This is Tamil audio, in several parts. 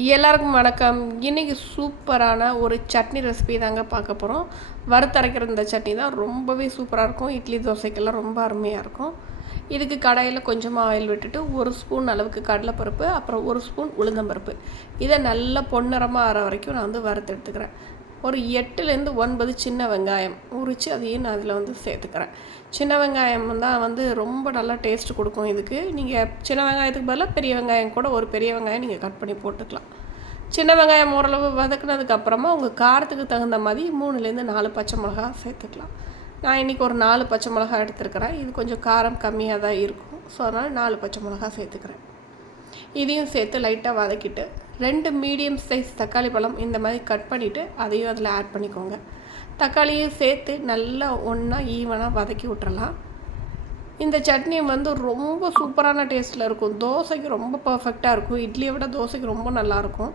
எல்லாருக்கும் வணக்கம். இன்றைக்கி சூப்பரான ஒரு சட்னி ரெசிபி தாங்க பார்க்க போகிறோம் வறுத்தரைக்கிற இந்த சட்னி தான் ரொம்பவே சூப்பராக இருக்கும். இட்லி தோசைக்கெல்லாம் ரொம்ப அருமையாக இருக்கும். இதுக்கு கடாயில் கொஞ்சமாக ஆயில் விட்டுட்டு ஒரு ஸ்பூன் அளவுக்கு கடலைப்பருப்பு அப்புறம் ஒரு ஸ்பூன் உளுந்தம்பருப்பு. இதை நல்லா பொன்னிறமாக ஆற வரைக்கும் நான் வந்து வறுத்து எடுத்துக்கிறேன். ஒரு எட்டுலேருந்து ஒன்பது சின்ன வெங்காயம் உரித்து அதையும் நான் அதில் வந்து சேர்த்துக்கிறேன். சின்ன வெங்காயம் தான் வந்து ரொம்ப நல்லா டேஸ்ட் கொடுக்கும் இதுக்கு. நீங்கள் சின்ன வெங்காயத்துக்கு பதிலாக பெரிய வெங்காயம் கூட ஒரு பெரிய வெங்காயம் நீங்கள் கட் பண்ணி போட்டுக்கலாம். சின்ன வெங்காயம் ஓரளவு வதக்குனதுக்கப்புறமா உங்கள் காரத்துக்கு தகுந்த மாதிரி மூணுலேருந்து நாலு பச்சை மிளகா சேர்த்துக்கலாம். நான் இன்றைக்கி ஒரு நாலு பச்சை மிளகா எடுத்துருக்கிறேன். இது கொஞ்சம் காரம் கம்மியாக தான் இருக்கும். ஸோ அதனால் நாலு பச்சை மிளகா சேர்த்துக்கிறேன். இதையும் சேர்த்து லைட்டாக வதக்கிட்டு ரெண்டு மீடியம் சைஸ் தக்காளி பழம் இந்த மாதிரி கட் பண்ணிவிட்டு அதையும் அதில் ஆட் பண்ணிக்கோங்க. தக்காளியும் சேர்த்து நல்லா ஒன்றா ஈவனாக வதக்கி விட்டுறலாம். இந்த சட்னி வந்து ரொம்ப சூப்பரான டேஸ்ட்டில் இருக்கும். தோசைக்கு ரொம்ப பர்ஃபெக்டாக இருக்கும். இட்லியை விட தோசைக்கு ரொம்ப நல்லாயிருக்கும்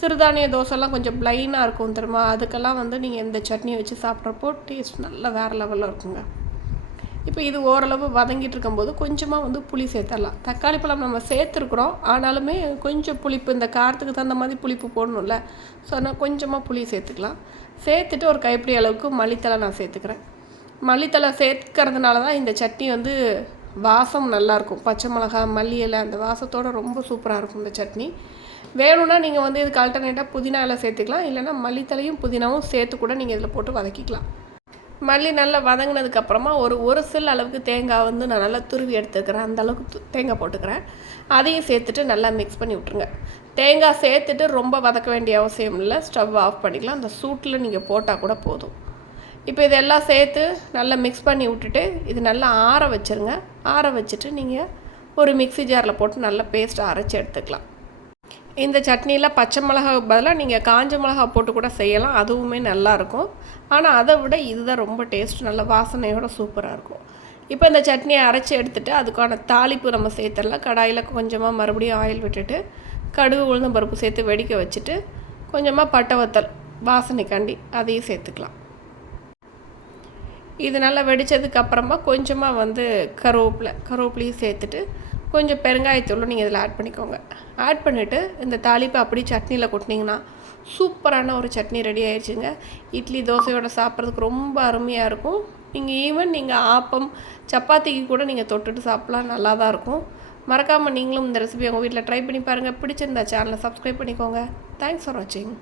சிறுதானிய தோசைலாம் கொஞ்சம் ப்ளைனாக இருக்கும் தெரியுமா? அதுக்கெல்லாம் வந்து நீங்கள் இந்த சட்னி வச்சு சாப்பிட்றப்போ டேஸ்ட் நல்லா வேறு லெவலில் இருக்குங்க. இப்போ இது ஓரளவு வதங்கிட்டு இருக்கும்போது கொஞ்சமாக வந்து புளி சேர்த்துடலாம். தக்காளி பழம் நம்ம சேர்த்துருக்குறோம். ஆனாலுமே கொஞ்சம் புளிப்பு இந்த காரத்துக்கு தகுந்த மாதிரி புளிப்பு போடணும்ல. ஸோ அதனால் கொஞ்சமாக புளி சேர்த்துக்கலாம். சேர்த்துட்டு ஒரு கைப்பிடி அளவுக்கு மல்லித்தலை நான் சேர்த்துக்கிறேன். மல்லித்தலை சேர்க்கறதுனால தான் இந்த சட்னி வந்து வாசம் நல்லாயிருக்கும் பச்சை மிளகா மல்லி இலை அந்த வாசத்தோடு ரொம்ப சூப்பராக இருக்கும் இந்த சட்னி. வேணும்னா நீங்கள் வந்து இதுக்கு ஆல்டர்னேட்டாக புதினா இலை சேர்த்துக்கலாம். இல்லைனா மல்லித்தலையும் புதினாவும் சேர்த்து கூட நீங்கள் இதில் போட்டு வதக்கிக்கலாம். மல்லி நல்லா வதங்கினதுக்கப்புறமா ஒரு ஒரு சில் அளவுக்கு தேங்காய் வந்து நான் நல்லா துருவி எடுத்துக்கிறேன் அந்த அளவுக்கு தேங்காய் போட்டுக்கிறேன். அதையும் சேர்த்துட்டு நல்லா மிக்ஸ் பண்ணி விட்ருங்க தேங்காய் சேர்த்துட்டு ரொம்ப வதக்க வேண்டிய அவசியம் இல்லை. ஸ்டவ் ஆஃப் பண்ணிக்கலாம். அந்த சூட்டில் நீங்கள் போட்டால் கூட போதும். இப்போ இதெல்லாம் சேர்த்து நல்லா மிக்ஸ் பண்ணி விட்டுட்டு இது நல்லா ஆற வச்சுருங்க. ஆற வச்சுட்டு நீங்கள் ஒரு மிக்சி ஜாரில் போட்டு நல்லா பேஸ்ட் அரைச்சி எடுத்துக்கலாம். இந்த சட்னியில் பச்சை மிளகா பதிலாக நீங்கள் காஞ்ச மிளகா போட்டு கூட செய்யலாம். அதுவுமே நல்லாயிருக்கும். ஆனால் அதை விட இதுதான் ரொம்ப டேஸ்ட் நல்ல வாசனையோட சூப்பராக இருக்கும். இப்போ இந்த சட்னியை அரைச்சி எடுத்துகிட்டு அதுக்கான தாளிப்பு நம்ம சேர்த்துடலாம். கடாயில் கொஞ்சமாக மறுபடியும் ஆயில் விட்டுட்டு கடுகு உளுந்தம் பருப்பு சேர்த்து வெடிக்க வச்சுட்டு கொஞ்சமாக பட்டை வத்தல் வாசனைக்காண்டி அதையும் சேர்த்துக்கலாம். இது நல்லா வெடித்ததுக்கு அப்புறமா கொஞ்சமாக வந்து கருவேப்பிலை கருவேப்பிலையும் சேர்த்துட்டு கொஞ்சம் பெருங்காயத்தூளும் நீங்கள் இதில் ஆட் பண்ணிக்கோங்க. ஆட் பண்ணிவிட்டு இந்த தாளிப்பை அப்படி சட்னியில் கொட்டினீங்கன்னா சூப்பரான ஒரு சட்னி ரெடி ஆயிடுச்சுங்க. இட்லி தோசையோட சாப்பிட்றதுக்கு ரொம்ப அருமையாக இருக்கும். நீங்கள் ஈவன் நீங்கள் ஆப்பம் சப்பாத்திக்கு கூட நீங்கள் தொட்டுட்டு சாப்பிட்லாம் நல்லா தான் இருக்கும். மறக்காமல் நீங்களும் இந்த ரெசிபி உங்கள் வீட்டில் ட்ரை பண்ணி பாருங்கள் பிடிச்சிருந்தா சேனலை சப்ஸ்கிரைப் பண்ணிக்கோங்க. தேங்க்ஸ் ஃபார் வாட்சிங்